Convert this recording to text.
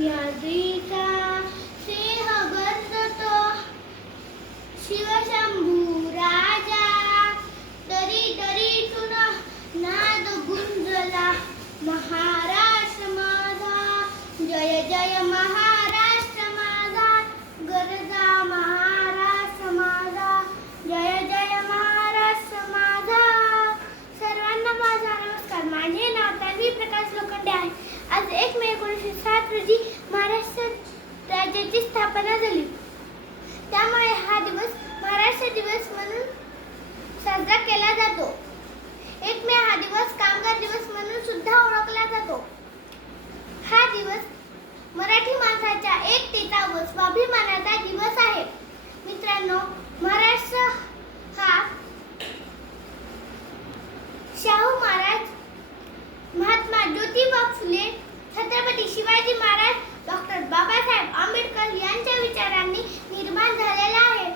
सह्याद्रीचा सिंह गर्जतो शिवशंभू राजा, तरी तरीतून नाद गुंजला महाराष्ट्र माझा, जय जय महाराष्ट्र माझा, गरजा महाराष्ट्र माझा, जय जय महाराष्ट्र माझा. सर्वांना माझा नमस्कार. माझे नाव तन्वी प्रकाश लोखंडे आहे. आज 1 मे 1907 रोजी महाराष्ट्र राज्याची स्थापना झाली. त्यामुळे हा दिवस महाराष्ट्र दिवस म्हणून साजरा केला जातो. 1 मे हा दिवस कामगार दिवस म्हणून सुद्धा ओळखला जातो. हा दिवस मराठी माणसाच्या एकतेचा व स्वाभिमानाचा दिवस आहे. मित्रांनो, महाराष्ट्र हा शाहू महाराज, महात्मा ज्योतिबा फुले, छत्रपती शिवाजी महाराज, डॉक्टर बाबासाहेब आंबेडकर यांच्या विचारांनी निर्माण झालेला आहे.